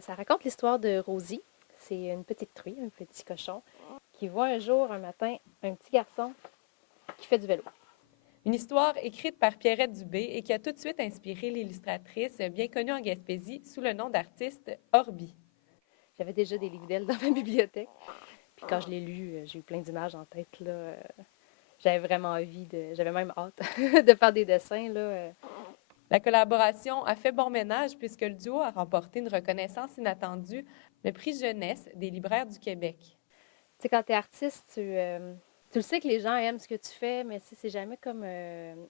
Ça raconte l'histoire de Rosie. C'est une petite truie, un petit cochon, qui voit un jour, un matin, un petit garçon qui fait du vélo. Une histoire écrite par Pierrette Dubé et qui a tout de suite inspiré l'illustratrice bien connue en Gaspésie sous le nom d'artiste Orbi. J'avais déjà des livres d'elle dans ma bibliothèque. Puis quand je l'ai lu, j'ai eu plein d'images en tête. Là. J'avais vraiment envie de. J'avais même hâte de faire des dessins. Là. La collaboration a fait bon ménage puisque le duo a remporté une reconnaissance inattendue, le prix jeunesse des libraires du Québec. Tu sais, quand tu es artiste, tu le sais que les gens aiment ce que tu fais, mais c'est jamais comme.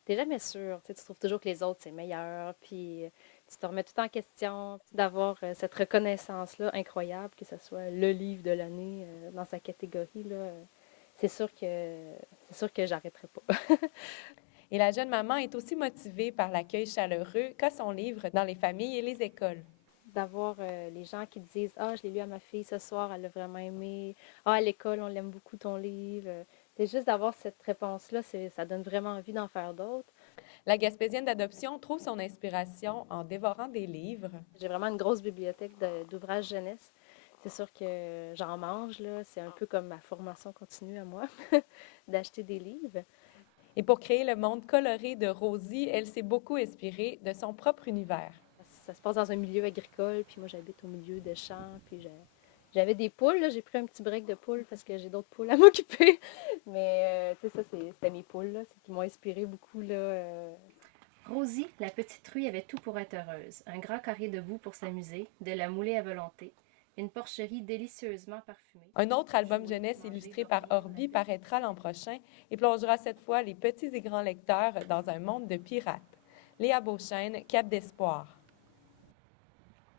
T'es jamais sûr. Tu trouves toujours que les autres, c'est meilleur. Puis tu te remets tout en question d'avoir cette reconnaissance-là incroyable, que ce soit le livre de l'année dans sa catégorie. Là, c'est sûr que j'arrêterai pas. Et la jeune maman est aussi motivée par l'accueil chaleureux qu'a son livre dans les familles et les écoles. D'avoir les gens qui te disent ah, je l'ai lu à ma fille ce soir, elle l'a vraiment aimé. Ah, à l'école, on l'aime beaucoup ton livre. C'est juste d'avoir cette réponse-là, ça donne vraiment envie d'en faire d'autres. La Gaspésienne d'adoption trouve son inspiration en dévorant des livres. J'ai vraiment une grosse bibliothèque d'ouvrages jeunesse. C'est sûr que j'en mange, là. C'est un peu comme ma formation continue à moi, d'acheter des livres. Et pour créer le monde coloré de Rosie, elle s'est beaucoup inspirée de son propre univers. Ça se passe dans un milieu agricole, puis moi j'habite au milieu de champs, puis j'avais des poules, là. J'ai pris un petit break de poules parce que j'ai d'autres poules à m'occuper. Mais tu sais, ça, c'était mes poules, là, c'est qui m'ont inspiré beaucoup, là. Rosie, la petite truie, avait tout pour être heureuse. Un grand carré de boue pour s'amuser, de la moulée à volonté, une porcherie délicieusement parfumée. Un autre album jeunesse illustré par Orbi paraîtra l'an prochain et plongera cette fois les petits et grands lecteurs dans un monde de pirates. Léa Beauchesne, Cap d'espoir.